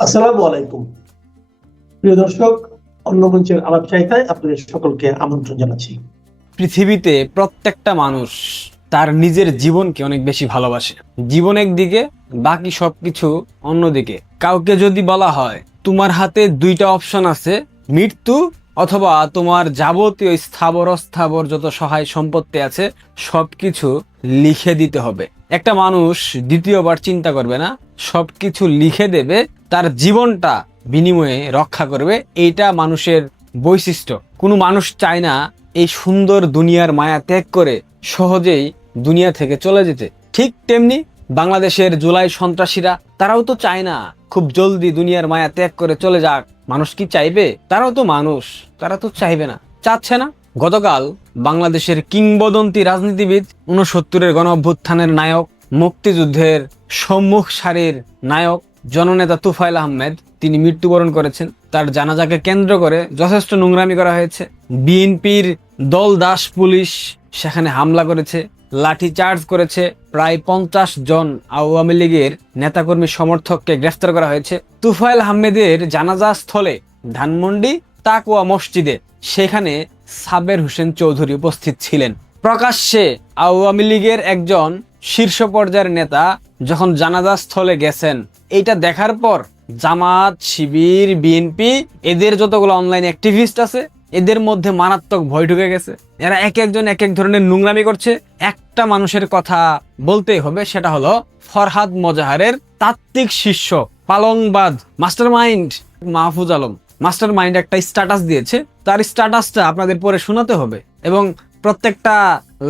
আসসালামু আলাইকুম। প্রিয় দর্শক, অন্য মঞ্চের আলাপ চাইতায় আপনাদের সকলকে আমন্ত্রণ জানাচ্ছি। পৃথিবীতে প্রত্যেকটা মানুষ তার নিজের জীবনকে অনেক বেশি ভালোবাসে। জীবন একদিকে, বাকি সবকিছু অন্যদিকে। কাউকে যদি বলা হয় তোমার হাতে দুইটা অপশন আছে, মৃত্যু অথবা তোমার যাবতীয় স্থাবর অস্থাবর যত সহায় সম্পত্তি আছে সবকিছু লিখে দিতে হবে, একটা মানুষ দ্বিতীয়বার চিন্তা করবে না, সবকিছু লিখে দেবে, তার জীবনটা বিনিময়ে রক্ষা করবে। এইটা মানুষের বৈশিষ্ট্য। কোনো মানুষ চায় না এই সুন্দর দুনিয়ার মায়া ত্যাগ করে সহজেই দুনিয়া থেকে চলে যেতে। ঠিক তেমনি বাংলাদেশের জুলাই সন্ত্রাসীরা, তারাও তো চায় না খুব জলদি দুনিয়ার মায়া ত্যাগ করে চলে যাক। মানুষ কি চাইবে? তারাও তো মানুষ, তারা তো চাইবে না, চাচ্ছে না। গতকাল বাংলাদেশের কিংবদন্তি রাজনীতিবিদ, 69-এর গণ অভ্যুত্থানের নায়ক, মুক্তিযুদ্ধের সম্মুখ সারির নায়ক জননেতা তুফাইল আহমেদ, তিনি মৃত্যুবরণ করেছেন। তার জানাজাকে কেন্দ্র করে যথেষ্ট নোংরামি করা হয়েছে। বিএনপির দল দাস পুলিশ সেখানে হামলা করেছে, লাঠি চার্জ করেছে। প্রায় 50 জন আওয়ামী লীগের নেতাকর্মী সমর্থককে গ্রেফতার করা হয়েছে। তুফাইল আহমেদের জানাজা স্থলে ধানমন্ডি তাকওয়া মসজিদে, সেখানে সাবের হোসেন চৌধুরী উপস্থিত ছিলেন। প্রকাশ্যে আওয়ামী লীগের একজন শীর্ষ পর্যায়ের নেতা যখন জানাজা স্থলে গেছেন, এইটা দেখার পর জামাত, শিবির, বিএনপি, এদের যতগুলো অনলাইন অ্যাক্টিভিস্ট আছে, এদের মধ্যে মারাত্মক ভয় ঢুকে গেছে। এরা এক একজন এক এক ধরনের নোংরামি করছে। একটা মানুষের কথা বলতেই হবে, সেটা হলো ফরহাদ মোজাহারের তাত্ত্বিক শিষ্য, পালংবাদ master mind Mahfuz Alam. Master mind একটা স্ট্যাটাস দিয়েছে, তার স্ট্যাটাসটা আপনাদের পরে শোনাতে হবে এবং প্রত্যেকটা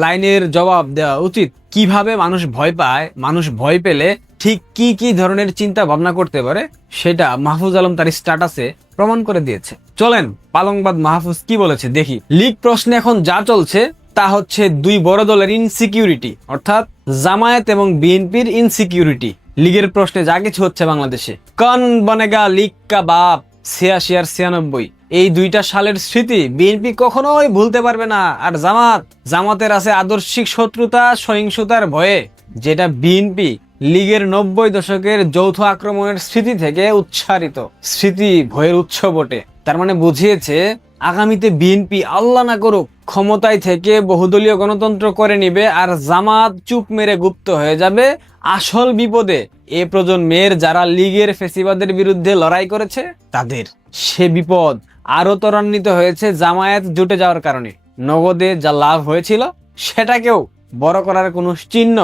লাইনের জবাব দেওয়া উচিত। কিভাবে মানুষ ভয় পায়, মানুষ ভয় পেলে ঠিক কি কি ধরনের চিন্তা ভাবনা করতে পারে, সেটা মাহফুজ আলম তার স্ট্যাটাসে প্রমাণ করে দিয়েছে। চলেন পালংবাদ মাহফুজ কি বলেছে দেখি। লীগ প্রশ্নে এখন যা চলছে তা হচ্ছে দুই বড় দলের ইনসিকিউরিটি, অর্থাৎ জামায়াত এবং বিএনপির ইনসিকিউরিটি। লীগের প্রশ্নে যা কিছু হচ্ছে বাংলাদেশে, কন বনেগা লীগ কা বাপ 86 আর 96, এই দুইটা সালের স্মৃতি বিএনপি কখনোই ভুলতে পারবে না। আর জামাতের আছে আদর্শিক শত্রুতা, সহিংসতার ভয়ে, যেটা বিএনপি লীগের 90 দশকের যৌথ আক্রমণের স্মৃতি থেকে উচ্চারিত স্মৃতি ভয়ের উৎস বটে। তার মানে বুঝিয়েছে আগামীতে বিএনপি আল্লাহ না করুক ক্ষমতায় থেকে বহুদলীয় গণতন্ত্র করে নিবে, আর জামাত চুপ মেরে গুপ্ত হয়ে যাবে। আসল বিপদে এ প্রজন্মের যারা লীগের ফেসিবাদের বিরুদ্ধে লড়াই করেছে তাদের। সে বিপদ আরো ত্বরান্বিত হয়েছে জামায়াত জুটে যাওয়ার কারণে। নগদে যা লাভ হয়েছিল সেটাকেও বড় করার কোনো চিহ্ন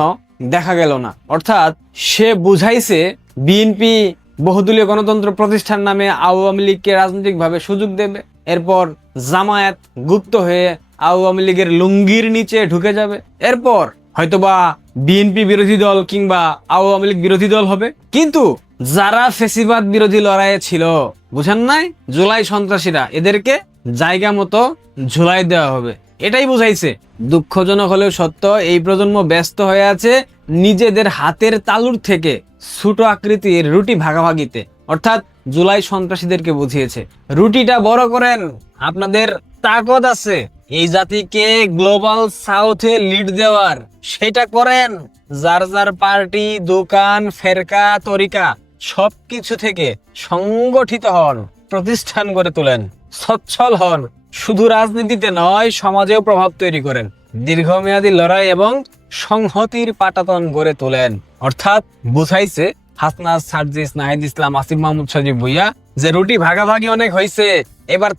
দেখা গেল না। অর্থাৎ সে বুঝাইছে বিএনপি বহুদলীয় গণতন্ত্র প্রতিষ্ঠান নামে আওয়ামী লীগকে রাজনৈতিকভাবে সুযোগ দেবে, এরপর জামায়াত গুপ্ত হয়ে আওয়ামী লীগের লুঙ্গির নিচে ঢুকে যাবে, এরপর হয়তোবা বিএনপি বিরোধী দল কিংবা আওয়ামী লীগ বিরোধী দল হবে। কিন্তু যারা ফেসিবাদ বিরোধী লড়াইয়ে ছিল, বুঝেন নাই, জুলাই সন্ত্রাসীরা, এদেরকে জায়গা মতো ঝুলাই দেওয়া হবে, এটাই বুঝাইছে। দুঃখজনক হলেও সত্য, এই প্রজন্ম ব্যস্ত হয়ে আছে নিজেদের হাতের তালুর থেকে ছোট আকৃতির রুটি ভাগাভাগিতে। অর্থাৎ জুলাই সন্ত্রাসীদেরকে বুঝিয়েছে রুটিটা বড় করেন, আপনাদের তাকত আছে এই জাতিকে গ্লোবাল সাউথে লিড দেওয়ার, সেটা করেন। যার যার পার্টি, দোকান, ফেরকা, তরিকা সবকিছু থেকে সংগঠিত হন, প্রতিষ্ঠান গড়ে তোলেন, সচ্ছল হন। শুধু রাজনীতিতে নয়, সমাজেও প্রভাব তৈরি করেন, দীর্ঘমেয়াদী লড়াই এবং সংহতির পাটাতন গড়ে তোলেন। অর্থাৎ বুঝাইছে হাসনাত, সার্জিস, নাহিদ ইসলাম, আসিফ মাহমুদ সজীব ভুইয়া যে রুটি ভাগাভাগি অনেক হয়েছে, এবার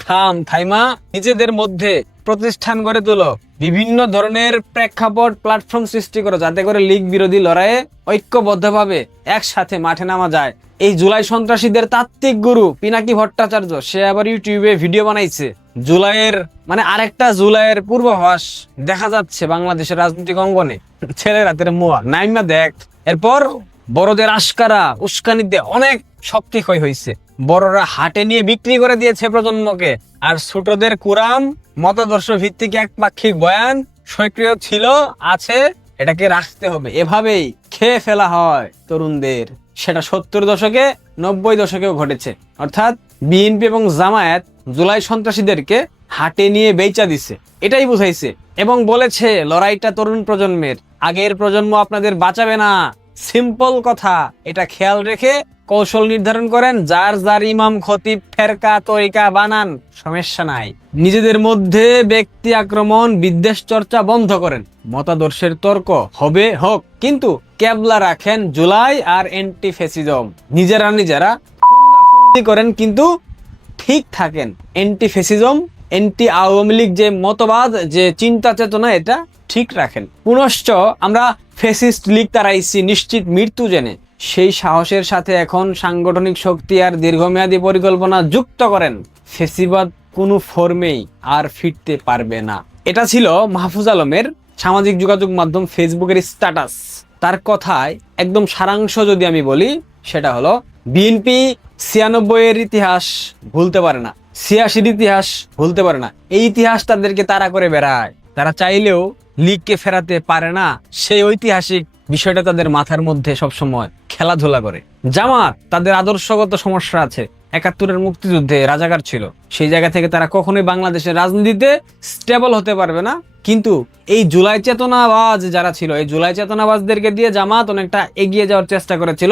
থাইমা নিজেদের মধ্যে প্রতিষ্ঠান গড়ে তোলো, বিভিন্ন ধরনের প্রেক্ষাপট, প্ল্যাটফর্ম সৃষ্টি করো, যাতে করে লীগ বিরোধী লড়াইয়ে ঐক্যবদ্ধভাবে একসাথে মাঠে নামা যায়। এই জুলাই সন্ত্রাসীদের তাত্ত্বিক গুরু পিনাকি ভট্টাচার্য, সে আবার ইউটিউবে ভিডিও বানাইছে। জুলাইয়ের মানে আরেকটা জুলাইয়ের পূর্বাভাস দেখা যাচ্ছে বাংলাদেশের রাজনৈতিক অঙ্গনে। ছেলের হাতের মোয়া নাইমা দেখ। এরপর বড়দের আশকারা উস্কানিতে অনেক শক্তি ক্ষয় হয়েছে, বড়রা হাটে নিয়ে বিক্রি করে দিয়েছে প্রজন্মকে, আর ছোটদের কুরাম মতাদর্শ ভিত্তিক একপাক্ষিক বয়ান সক্রিয় ছিল, আছে, এটাকে রাখতে হবে। এভাবেই খেয়ে ফেলা হয় তরুণদের। সেটা 70 দশকে, 90 দশকেও ঘটেছে। অর্থাৎ বিএনপি এবং জামায়াত জুলাই সন্ত্রাসীদেরকে হাটে নিয়ে বেচা দিছে, এটাই বুঝাইছে। এবং বলেছে লড়াইটা তরুণ প্রজন্মের, আগের প্রজন্ম আপনাদের বাঁচাবে না। সিম্পল কথা, এটা খেয়াল রেখে কৌশল নির্ধারণ করেন, যার যার ইমাম খতিব ফেরকা তরিকা বানান, সমস্যা নাই। নিজেদের মধ্যে ব্যক্তি আক্রমণ বিদ্বেষ চর্চা বন্ধ করেন, মতাদর্শের তর্ক হবে হোক, কিন্তু কেবলা রাখেন জুলাই আর অ্যান্টি ফ্যাসিজম। নিজেরা খুন্দাখুন্দি করেন কিন্তু ঠিক থাকেন। Anti fascism, anti Awami League যে মতবাদ, যে চিন্তা চেতনা, এটা ঠিক রাখেন। পুনশ্চ আমরা ফ্যাসিস্ট লীগ তাড়াইছি নিশ্চিত মৃত্যু জেনে, সেই সাহসের সাথে এখন সাংগঠনিক শক্তি আর দীর্ঘমেয়াদী পরিকল্পনা যুক্ত করেন। ফ্যাসিবাদ কোনো ফর্মেই আর ফিরতে পারবে না। এটা ছিল মাহফুজ আলমের সামাজিক যোগাযোগ মাধ্যম ফেসবুকের স্ট্যাটাস। তার কথায় একদম সারাংশ যদি আমি বলি, সেটা হলো বিএনপি 96 ইতিহাস ভুলতে পারে না, 86 ইতিহাস ভুলতে পারে না। এই ইতিহাস তাদেরকে তাড়া করে বেড়ায়। তারা চাইলেও লীগকে ফেরাতে পারে না, সেই ঐতিহাসিক বিষয়টা তাদের মাথার মধ্যে সবসময় খেলাধুলা করে। জামাত, তাদের আদর্শগত সমস্যা আছে। 71-এর মুক্তিযুদ্ধে রাজাকার ছিল, সেই জায়গা থেকে তারা কখনোই বাংলাদেশের রাজনীতিতে স্টেবল হতে পারবে না। কিন্তু এই জুলাই চেতনাবাজ যারা ছিল, এই জুলাই চেতনাবাজদেরকে দিয়ে জামাত অনেকটা এগিয়ে যাওয়ার চেষ্টা করেছিল,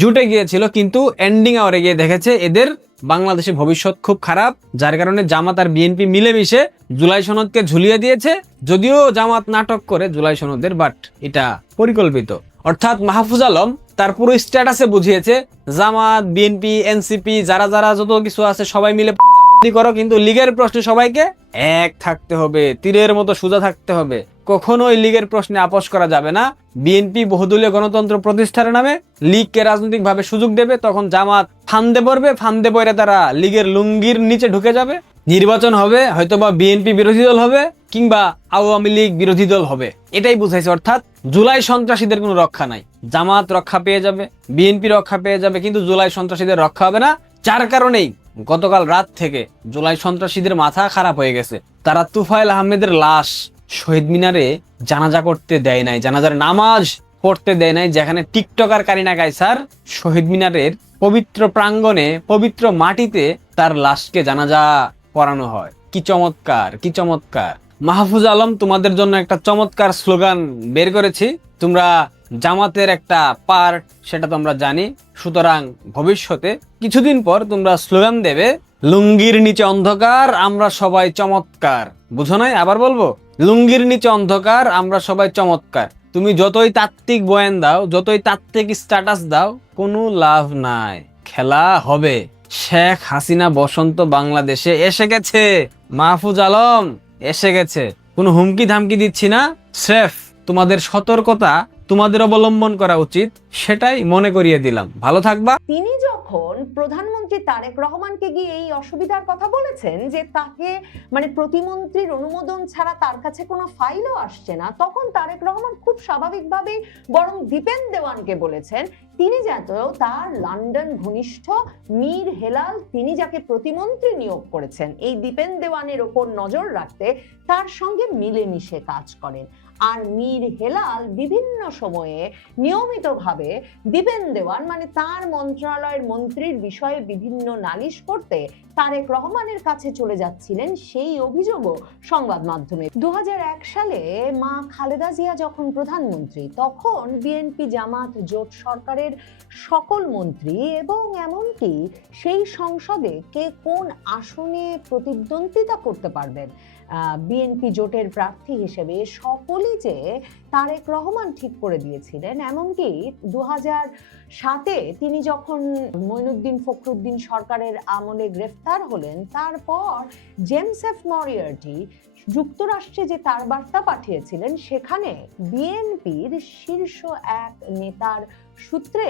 জুটে গিয়েছিল, কিন্তু এন্ডিং আওয়ারে গিয়ে দেখেছে এদের বাংলাদেশের ভবিষ্যৎ খুব খারাপ, যার কারণে জামাত আর বিএনপি মিলেমিশে জুলাই সনদকে ঝুলিয়ে দিয়েছে। যদিও জামাত নাটক করে জুলাই সনদের, বাট এটা পরিকল্পিত। অর্থাৎ মাহফুজ আলম তার পুরো স্ট্যাটাসে বুঝিয়েছে জামাত, বিএনপি, এনসিপি, যারা যারা যত কিছু আছে সবাই মিলে করো, কিন্তু লীগের প্রশ্নে সবাইকে এক থাকতে হবে, তীরের মতো সোজা থাকতে হবে। কখনোই লীগের প্রশ্নে আপোষ করা যাবে না। বিএনপি বহুদলীয় গণতন্ত্র প্রতিষ্ঠার নামে লীগকে রাজনৈতিক ভাবে সুযোগ দেবে, তখন জামাত ফান্দে পড়বে, ফান্দে পড়ে তারা লীগের লুঙ্গির নিচে ঢুকে যাবে। নির্বাচন হবে, হয়তোবা বিএনপি বিরোধী দল হবে কিংবা আওয়ামী লীগ বিরোধী দল হবে, এটাই বুঝাইছে। অর্থাৎ জুলাই সন্ত্রাসীদের কোনো রক্ষা নাই। জামাত রক্ষা পেয়ে যাবে, বিএনপি রক্ষা পেয়ে যাবে, কিন্তু জুলাই সন্ত্রাসীদের রক্ষা হবে না। যার কারণেই গতকাল রাত থেকে জুলাই সন্ত্রাসীদের মাথা খারাপ হয়ে গেছে। তারা তুফাইল আহমেদের লাশ শহীদ মিনারে জানাজা করতে দেয় নাই, জানাজার নামাজ পড়তে দেয় নাই, যেখানে টিকটকার কারিনা কায়সার শহীদ মিনারের পবিত্র প্রাঙ্গণে, পবিত্র মাটিতে তার লাশকে জানাজা পড়ানো হয়। কি চমৎকার, কি চমৎকার! মাহফুজ আলম, তোমাদের জন্য একটা চমৎকার স্লোগান বের করেছি। তোমরা জামাতের একটা পার্ট, সেটা তোমরা জানি। সুতরাং ভবিষ্যতে কিছুদিন পর তোমরা স্লোগান দেবে, লুঙ্গির নিচে অন্ধকার, আমরা সবাই চমৎকার। বুঝো নাই? আবার বলবো, লুঙ্গির নিচে অন্ধকার, আমরা সবাই চমৎকার। তুমি যতই তাত্ত্বিক বয়ান দাও, যতই তাত্ত্বিক স্ট্যাটাস দাও, কোনো লাভ নাই। খেলা হবে। শেখ হাসিনা বসন্ত বাংলাদেশে এসে গেছে। মাহফুজ আলম এসে গেছে। কোনো হুমকি ধামকি দিচ্ছি না, স্রেফ তোমাদের সতর্কতা তোমাদের অবলম্বন করা উচিত, সেটাই মনে করিয়ে দিলাম। ভালো থাকবা। তিনি যখন প্রধানমন্ত্রী তারেক রহমানকে গিয়ে এই অসুবিধার কথা বলেছেন যে তাকে প্রতিমন্ত্রীর অনুমোদন ছাড়া তার কাছে কোনো ফাইলও আসছে না, তখন তারেক রহমান খুব স্বাভাবিকভাবেই বরং দীপেন দেওয়ানকে বলেছেন, তিনি যেন তার লন্ডন ঘনিষ্ঠ মীর হেলাল, তিনি যাকে প্রতিমন্ত্রী নিয়োগ করেছেন, এই দীপেন দেওয়ানের ওপর নজর রাখতে তার সঙ্গে মিলেমিশে কাজ করেন। আর মীর হেলাল বিভিন্ন সময়ে নিয়মিতভাবে দীপেন দেওয়ান তার মন্ত্রণালয়ের মন্ত্রীর বিষয়ে বিভিন্ন নালিশ করতে তারেক রহমানের কাছে চলে যাচ্ছিলেন, সেই অভিযোগও সংবাদ মাধ্যমে। 2001 সালে মা খালেদা জিয়া যখন প্রধানমন্ত্রী, তখন বিএনপি জামাত জোট সরকারের সকল মন্ত্রী এবং এমনকি সেই সংসদে কে কোন আসনে প্রতিদ্বন্দ্বিতা করতে পারবেন, বিএনপি জোটের প্রার্থী হিসেবে সকলেই যে তারেক রহমান ঠিক করে দিয়েছিলেন। এমনকি 2007-এ তিনি যখন মঈনুদ্দিন ফখরুদ্দিন সরকারের আমলে গ্রেফতার হলেন, তারপর জেমস এফ মরিয়ার্টি যুক্তরাষ্ট্রে যে তার বার্তা পাঠিয়েছিলেন, সেখানে বিএনপির শীর্ষ এক নেতার সূত্রে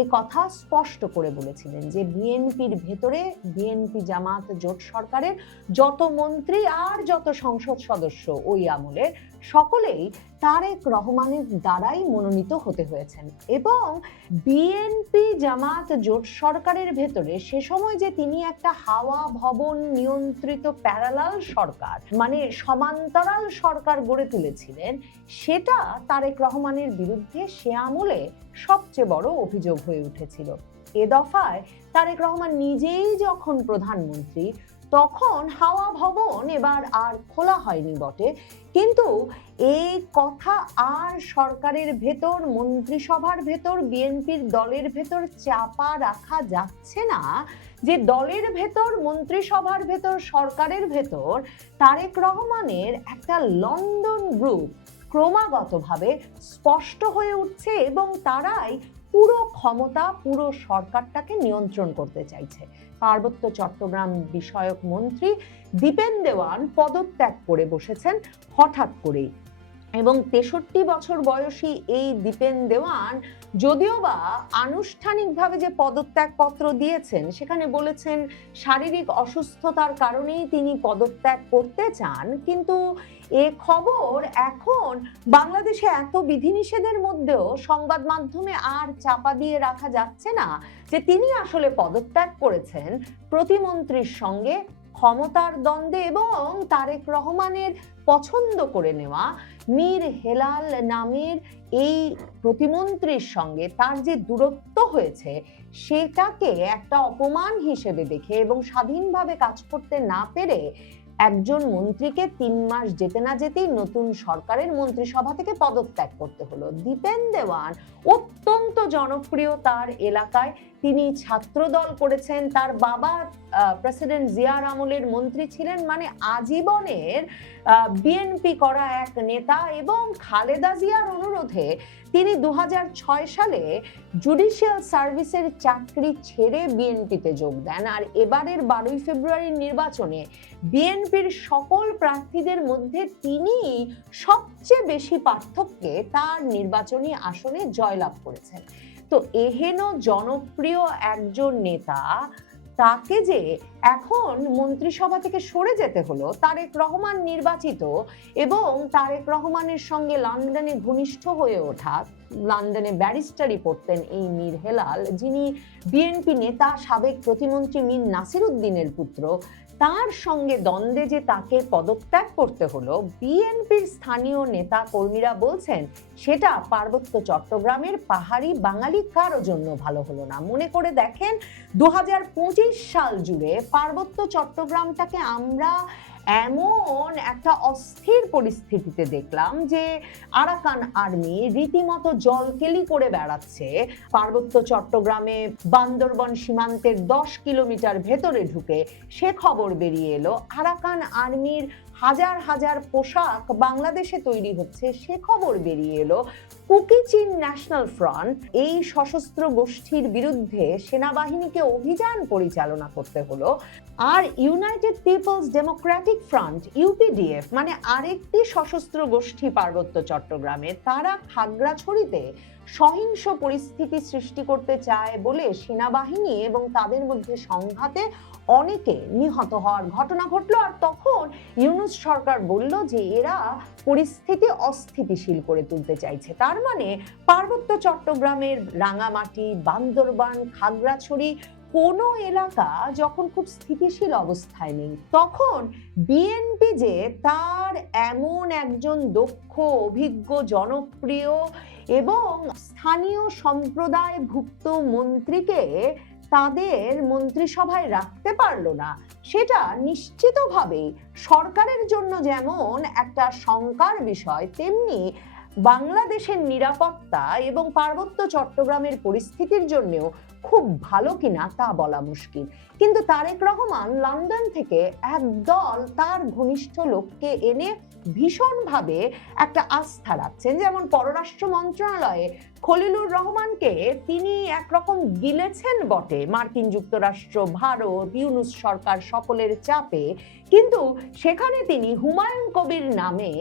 এ কথা স্পষ্ট করে বলেছিলেন যে বিএনপির ভেতরে, বিএনপি জামাত জোট সরকারের যত মন্ত্রী আর যত সংসদ সদস্য ওই আমলের, সকলেই তারেক রহমানের দ্বারাই মনোনীত হতে হয়েছেন। এবং বিএনপি জামাত জোট সরকারের ভেতরে সে সময় যে তিনি একটা হাওয়া ভবন নিয়ন্ত্রিত প্যারালাল সরকার, সমান্তরাল সরকার গড়ে তুলেছিলেন, সেটা তারেক রহমানের বিরুদ্ধে সে আমলে সবচেয়ে বড় অভিযোগ হয়ে উঠেছিল। এ দফায় তারেক রহমান নিজেই যখন প্রধানমন্ত্রী, তখন হাওয়া ভবন এবার আর খোলা হয়নি বটে, কিন্তু এই কথা আর সরকারের ভেতর, মন্ত্রিসভার ভেতর, বিএনপির দলের ভেতর চাপা রাখা যাচ্ছে না যে দলের ভেতর, মন্ত্রিসভার ভেতর, সরকারের ভেতর তারেক রহমানের একটা লন্ডন গ্রুপ ক্রমাগতভাবে স্পষ্ট হয়ে উঠছে এবং তারাই পুরো ক্ষমতা, পুরো সরকারটাকে নিয়ন্ত্রণ করতে চাইছে। পার্বত্য চট্টগ্রাম বিষয়ক মন্ত্রী দীপেন দেওয়ান পদত্যাগ করে বসেছেন হঠাৎ করেই, এবং 63 বছর বয়সী এই দীপেন দেওয়ান যদিও বা আনুষ্ঠানিকভাবে যে পদত্যাগপত্র দিয়েছেন সেখানে বলেছেন শারীরিক অসুস্থতার কারণেই তিনি পদত্যাগ করতে চান, কিন্তু এ খবর এখন বাংলাদেশে এত বিধিনিষেধের মধ্যেও সংবাদ মাধ্যমে আর চাপা দিয়ে রাখা যাচ্ছে না যে তিনি আসলে পদত্যাগ করেছেন প্রতিমন্ত্রীর সঙ্গে ক্ষমতার দ্বন্দ্বে এবং তারেক রহমানের পছন্দ করে নেওয়া মীর হেলাল নামের এই প্রতিমন্ত্রীর সঙ্গে তার যে দূরত্ব হয়েছে সেটাকে একটা অপমান হিসেবে দেখে এবং স্বাধীনভাবে কাজ করতে না পেরে একজন মন্ত্রীকে 3 মাস যেতে না যেতেই নতুন সরকারের মন্ত্রিসভা থেকে পদত্যাগ করতে হলো। দীপেন দেওয়ান অত্যন্ত জনপ্রিয় তার এলাকায়, তিনি ছাত্রদল করেছেন, তার বাবা প্রেসিডেন্ট জিয়ার আমলের মন্ত্রী ছিলেন, মানে আজীবনের বিএনপি করা এক নেতা, এবং খালেদা জিয়ার অনুরোধে তিনি 2006 সালে জুডিশিয়াল সার্ভিসের চাকরি ছেড়ে বিএনপিতে যোগ দেন। আর এবারের 12 ফেব্রুয়ারির নির্বাচনে বিএনপির সকল প্রার্থীদের মধ্যে তিনি সবচেয়ে বেশি পার্থক্যে তার নির্বাচনী আসনে জয়লাভ করেছেন। তো এহেন জনপ্রিয় একজন নেতা, তাকে যে এখন মন্ত্রিসভা থেকে সরে যেতে হলো, তারেক রহমান নির্বাচিত এবং তারেক রহমানের সঙ্গে লন্ডনে ঘনিষ্ঠ হয়ে ওঠা, লন্ডনে ব্যারিস্টারি পড়তেন এই মীর হেলাল, যিনি বিএনপি নেতা, সাবেক প্রতিমন্ত্রী মীর নাসির উদ্দিনের পুত্র, তার সঙ্গে দ্বন্দ্বে যে তাকে পদত্যাগ করতে হলো, বিএনপির স্থানীয় নেতা কর্মীরা বলছেন সেটা পার্বত্য চট্টগ্রামের পাহাড়ি বাঙালি কারো জন্য ভালো হলো না। মনে করে দেখেন 2025 সাল জুড়ে পার্বত্য চট্টগ্রামটাকে আমরা এমন একটা অস্থির পরিস্থিতিতে দেখলাম যে আরাকান আর্মি রীতিমতো জলকেলি করে বেড়াচ্ছে পার্বত্য চট্টগ্রামে, বান্দরবন সীমান্তের 10 কিলোমিটার ভেতরে ঢুকে। সে খবর বেরিয়ে এলো আরাকান আর্মির হাজার হাজার পোশাক বাংলাদেশে তৈরি হচ্ছে, সে খবর বেরিয়ে এলো। কুকি চিন ন্যাশনাল ফ্রন্ট, এই সশস্ত্র গোষ্ঠীর বিরুদ্ধে সেনাবাহিনীকে অভিযান পরিচালনা করতে হলো। আর United Peoples Democratic Front, UPDF, মানে আরেকটি সশস্ত্র গোষ্ঠী পার্বত্য চট্টগ্রামে, তারা খাগড়াছড়িতে সহিংস পরিস্থিতি সৃষ্টি করতে চায় বলে সেনাবাহিনী এবং তাদের মধ্যে সংঘাতে অনেকে নিহত হওয়ার ঘটনা ঘটলো। আর তখন ইউনূস সরকার বলল যে এরা পরিস্থিতি অস্থিতিশীল করে তুলতে চাইছে। তার মানে পার্বত্য চট্টগ্রামের রাঙামাটি, বান্দরবান, খাগড়াছড়ি কোনো এলাকা যখন খুব স্থিতিশীল অবস্থায় নেই, তখন বিএনপি যে তার এমন একজন দক্ষ, অভিজ্ঞ, জনপ্রিয় এবং স্থানীয় সম্প্রদায়ভুক্ত মন্ত্রীকে তাদের মন্ত্রিসভায় রাখতে পারলো না, সেটা নিশ্চিতভাবেই সরকারের জন্য যেমন একটা শঙ্কার বিষয়, তেমনি বাংলাদেশের নিরাপত্তা এবং পার্বত্য চট্টগ্রামের পরিস্থিতির জন্যও খুব ভালো কিনা তা বলা মুশকিল। কিন্তু তারেক রহমান লন্ডন থেকে একদল তার ঘনিষ্ঠ লোককে এনে ভীষণভাবে একটা আস্থা রাখছেন। যেমন পররাষ্ট্র মন্ত্রণালয়ে খলিলুর রহমানকে তিনি একরকম গিলেছেন বটে, মার্কিন যুক্তরাষ্ট্র, ভারত, ইউনূস সরকার সকলের চাপে, কিন্তু সেখানে তিনি হুমায়ুন কবির নামে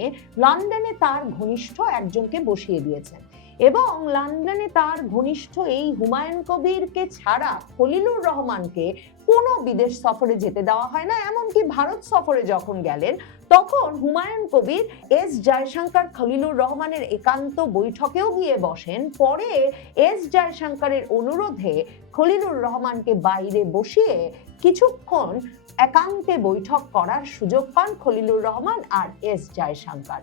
লন্ডনে তার ঘনিষ্ঠ একজনকে বসিয়ে দিয়েছেন। এবং লন্ডনে তার ঘনিষ্ঠ এই হুমায়ুন কবিরকে ছাড়া খলিলুর রহমানকে কোনো বিদেশ সফরে যেতে দেওয়া হয় না। এমনকি ভারত সফরে যখন গেলেন তখন হুমায়ুন কবির এস জয়শঙ্কর খলিলুর রহমানের একান্ত বৈঠকেও গিয়ে বসেন। পরে এস জয়শঙ্করের অনুরোধে খলিলুর রহমানকে বাইরে বসিয়ে কিছুক্ষণ একান্তে বৈঠক করার সুযোগ পান খলিলুর রহমান আর এস জয়শঙ্কর।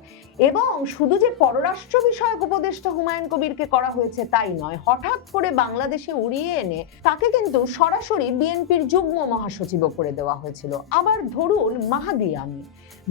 এবং শুধু যে পররাষ্ট্র বিষয়ক উপদেষ্টা হুমায়ুন কবিরকে করা হয়েছে তাই নয়, হঠাৎ করে বাংলাদেশে উড়িয়ে এনে তাকে কিন্তু সরাসরি বিএনপির যুগ্ম মহাসচিবও করে দেওয়া হয়েছিল। আবার ধরুন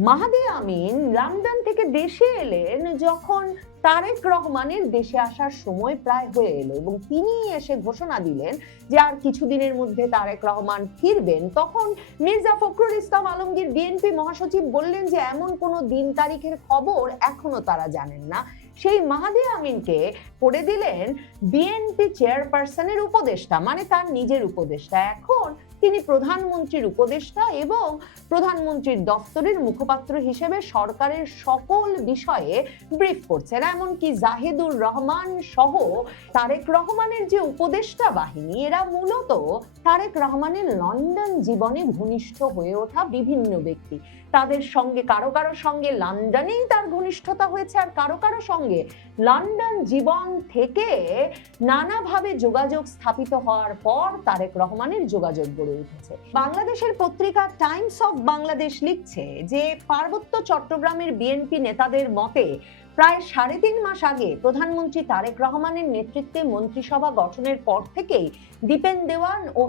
মাহাদি আমিন লন্ডন থেকে দেশে এলেন যখন তারেক রহমানের দেশে আসার সময় প্রায় হয়ে এলো এবং তিনি এসে ঘোষণা দিলেন যে আর কিছুদিনের মধ্যে তারেক রহমান ফিরবেন। তখন মির্জা ফখরুল ইসলাম আলমগীর বিএনপি মহাসচিব বললেন যে এমন কোনো দিন তারিখের খবর এখনো তারা জানেন না। সেই মাহাদি আমিনকে করে দিলেন বিএনপি চেয়ারপারসনের উপদেষ্টা, মানে তার নিজের উপদেষ্টা। এখন তিনি প্রধানমন্ত্রীর উপদেষ্টা এবং প্রধানমন্ত্রীর দপ্তরের মুখপাত্র হিসেবে সরকারের সকল বিষয়ে ব্রিফ করছেন। এমনকি জাহিদুর রহমান সহ তারেক রহমানের যে উপদেষ্টা বাহিনী, এরা মূলত তারেক রহমানের লন্ডন জীবনে ঘনিষ্ঠ হয়ে ওঠা বিভিন্ন ব্যক্তি। তাদের সঙ্গে কারো কারো সঙ্গে লন্ডনেই তার ঘনিষ্ঠতা হয়েছে, আর কারো কারো সঙ্গে লন্ডন জীবন থেকে নানাভাবে যোগাযোগ স্থাপিত হওয়ার পর তারেক রহমানের যোগাযোগ গড়ে উঠেছে। বাংলাদেশের পত্রিকা টাইমস অফ বাংলাদেশ লিখছে যে পার্বত্য চট্টগ্রামের বিএনপি নেতাদের মতে প্রায় 3.5 মাস আগে প্রধানমন্ত্রী তারেক রহমানের নেতৃত্বে মন্ত্রিসভা গঠনের পর থেকেই দীপেন দেওয়ান ও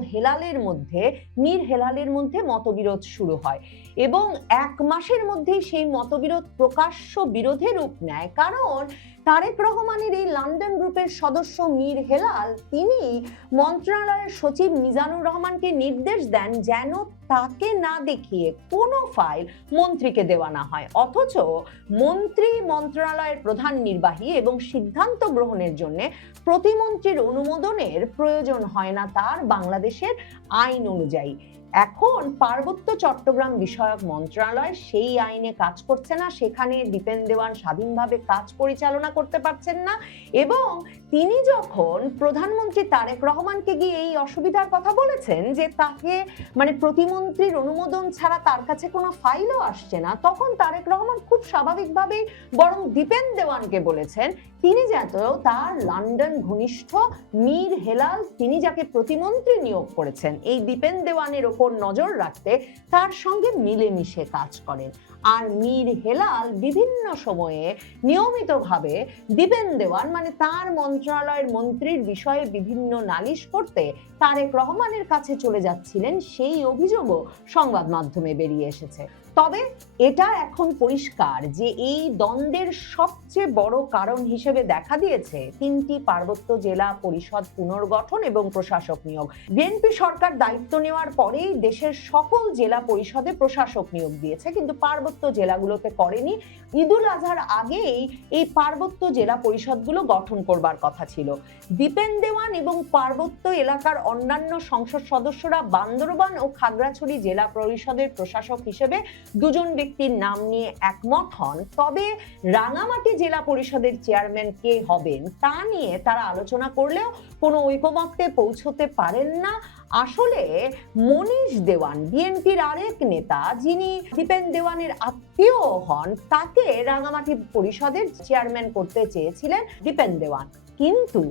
মীর হেলালের মধ্যে মতবিরোধ শুরু হয় এবং 1 মাসের মধ্যেই সেই মতবিরোধ প্রকাশ্য বিরোধে রূপ নেয়। কারণ তারেক রহমানের এই লন্ডন গ্রুপের সদস্য মীর হেলাল তিনি মন্ত্রণালয়ের সচিব মিজানুর রহমানকে নির্দেশ দেন যেন তাকে না দেখিয়ে কোনো ফাইল মন্ত্রীকে দেওয়া না হয়। অথচ মন্ত্রী মন্ত্রণালয়ের প্রধান নির্বাহী এবং সিদ্ধান্ত গ্রহণের জন্য প্রতিমন্ত্রীর অনুমোদনের প্রয়োজন হয় না তার বাংলাদেশের আইন অনুযায়ী। এখন পার্বত্য চট্টগ্রাম বিষয়ক মন্ত্রণালয় সেই আইনে কাজ করছে না, সেখানে দীপেন দেওয়ান স্বাধীনভাবে কাজ পরিচালনা করতে পারছেন না। এবং তিনি যখন প্রধানমন্ত্রী তারেক রহমানকে গিয়ে এই অসুবিধার কথা বলেছেন যে তাকে মানে প্রতিমন্ত্রীর অনুমোদন ছাড়া তার কাছে কোনো ফাইলও আসছে না, তখন তারেক রহমান খুব স্বাভাবিকভাবেই বরং দীপেন দেওয়ানকে বলেছেন তিনি যেন তার লন্ডন ঘনিষ্ঠ মীর হেলাল, তিনি যাকে প্রতিমন্ত্রী নিয়োগ করেছেন, এই দীপেন দেওয়ানের ওপর নজর রাখতে তার সঙ্গে মিলেমিশে কাজ করেন। আর মীর হেলাল বিভিন্ন সময়ে নিয়মিতভাবে দীপেন দেওয়ান মানে তার মন্ত্রণালয়ের মন্ত্রীর বিষয়ে বিভিন্ন নালিশ করতে তারেক রহমানের কাছে চলে যাচ্ছিলেন, সেই অভিযোগও সংবাদ মাধ্যমে বেরিয়ে এসেছে। তবে এটা এখন পরিষ্কার যে এই দ্বন্দ্বের সবচেয়ে বড় কারণ হিসেবে দেখা দিয়েছে 3টি পার্বত্য জেলা পরিষদ পুনর্গঠন এবং প্রশাসক নিয়োগ। বিএনপি সরকার দায়িত্ব নেওয়ার পরেই দেশের সকল জেলা পরিষদে প্রশাসক নিয়োগ দিয়েছে, কিন্তু পার্বত্য জেলাগুলোতে করেনি। ঈদুল আজহার আগেই এই পার্বত্য জেলা পরিষদগুলো গঠন করবার কথা ছিল। দীপেন দেওয়ান এবং পার্বত্য এলাকার অন্যান্য সংসদ সদস্যরা বান্দরবান ও খাগড়াছড়ি জেলা পরিষদের প্রশাসক হিসেবে 2 জন ব্যক্তির নাম নিয়ে একমত হন। তবে রাঙামাটি জেলা পরিষদের চেয়ারম্যান কে হবেন তা নিয়ে তারা আলোচনা করলেও কোনো ঐকমত্যে পৌঁছতে পারেন না। আসলে মনীষ দেওয়ান বিএনপির আরেক নেতা, যিনি দীপেন দেওয়ানের আত্মীয় হন, তাকে রাঙামাটি পরিষদের চেয়ারম্যান করতে চেয়েছিলেন দীপেন দেওয়ান, কিন্তু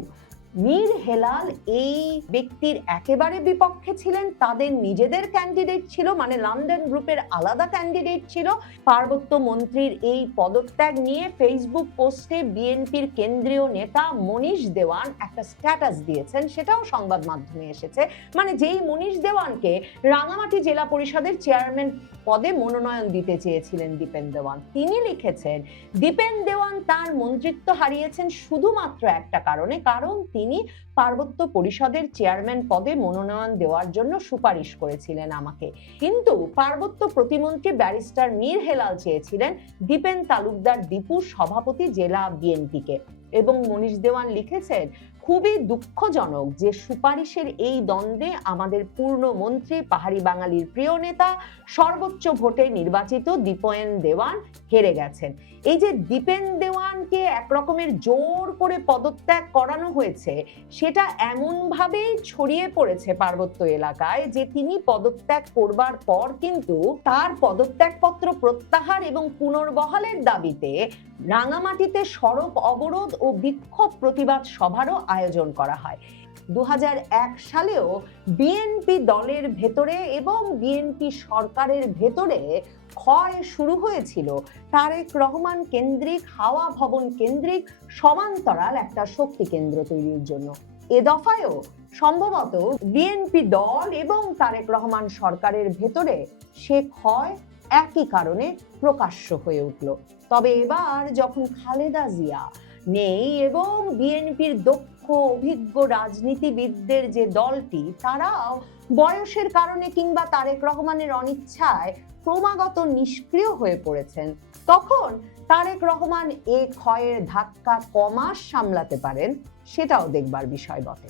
মীর হেলাল এই ব্যক্তির একেবারে বিপক্ষে ছিলেন। তাদের নিজেদের ক্যান্ডিডেট ছিল, মানে লন্ডন গ্রুপের আলাদা ক্যান্ডিডেট ছিল। পার্বত্য মন্ত্রীর এই পদত্যাগ নিয়ে ফেসবুক পোস্টে বিএনপির কেন্দ্রীয় নেতা মনীষ দেওয়ান একটা স্ট্যাটাস দিয়েছেন, সেটাও সংবাদ মাধ্যমে এসেছে। মানে যেই মনীষ দেওয়ানকে রাঙামাটি জেলা পরিষদের চেয়ারম্যান পদে মনোনয়ন দিতে চেয়েছিলেন দীপেন দেওয়ান, তিনি লিখেছেন দীপেন দেওয়ান তার মন্ত্রিত্ব হারিয়েছেন শুধুমাত্র একটা কারণে, কারণ তিনি পার্বত্য পরিষদের চেয়ারম্যান পদে মনোনয়ন দেওয়ার জন্য সুপারিশ করেছিলেন আমাকে, কিন্তু পার্বত্য প্রতিমন্ত্রী ব্যারিস্টার মীর হেলাল চেয়েছিলেন দীপেন তালুকদার দীপু সভাপতি জেলা বিএনপিকে। এবং মনীষ দেওয়ান লিখেছেন খুবই দুঃখজনক যে সুপারিশের এই দ্বন্দ্বে আমাদের পূর্ণমন্ত্রী, পাহাড়ি বাঙালির প্রিয় নেতা, সর্বোচ্চ ভোটে নির্বাচিত দীপেন দেওয়ান হেরে গেছেন। এই যে দীপেন দেওয়ানকে একরকমের জোর করে পদত্যাগ করানো হয়েছে, সেটা এমনভাবে ছড়িয়ে পড়েছে পার্বত্য এলাকায় যে তিনি পদত্যাগ করবার পর কিন্তু তার পদত্যাগপত্র প্রত্যাহার এবং পুনর্বহালের দাবিতে রাঙামাটিতে সড়ক অবরোধ ও বিক্ষোভ প্রতিবাদ সভারও আয়োজন করা হয়। 2001 সালেও বিএনপি দলের ভেতরে এবং বিএনপি সরকারের ভেতরে ক্ষয় শুরু হয়েছিল তারেক রহমান কেন্দ্রিক, হাওয়া ভবন কেন্দ্রিক সমান্তরাল একটা শক্তি কেন্দ্র তৈরির জন্য। এ দফায়ও সম্ভবত বিএনপি দল এবং তারেক রহমান সরকারের ভেতরে সে ক্ষয় একই কারণে প্রকাশ্য হয়ে উঠল। তবে এবার যখন খালেদা জিয়া নেই এবং বিএনপির দক্ষ অভিজ্ঞ রাজনীতিবিদদের যে দলটি তারাও বয়সের কারণে কিংবা তারেক রহমানের অনিচ্ছায় ক্রমাগত নিষ্ক্রিয় হয়ে পড়েছেন, তখন তারেক রহমান এ ক্ষয়ের ধাক্কা কমাস সামলাতে পারেন সেটাও দেখবার বিষয় বটে।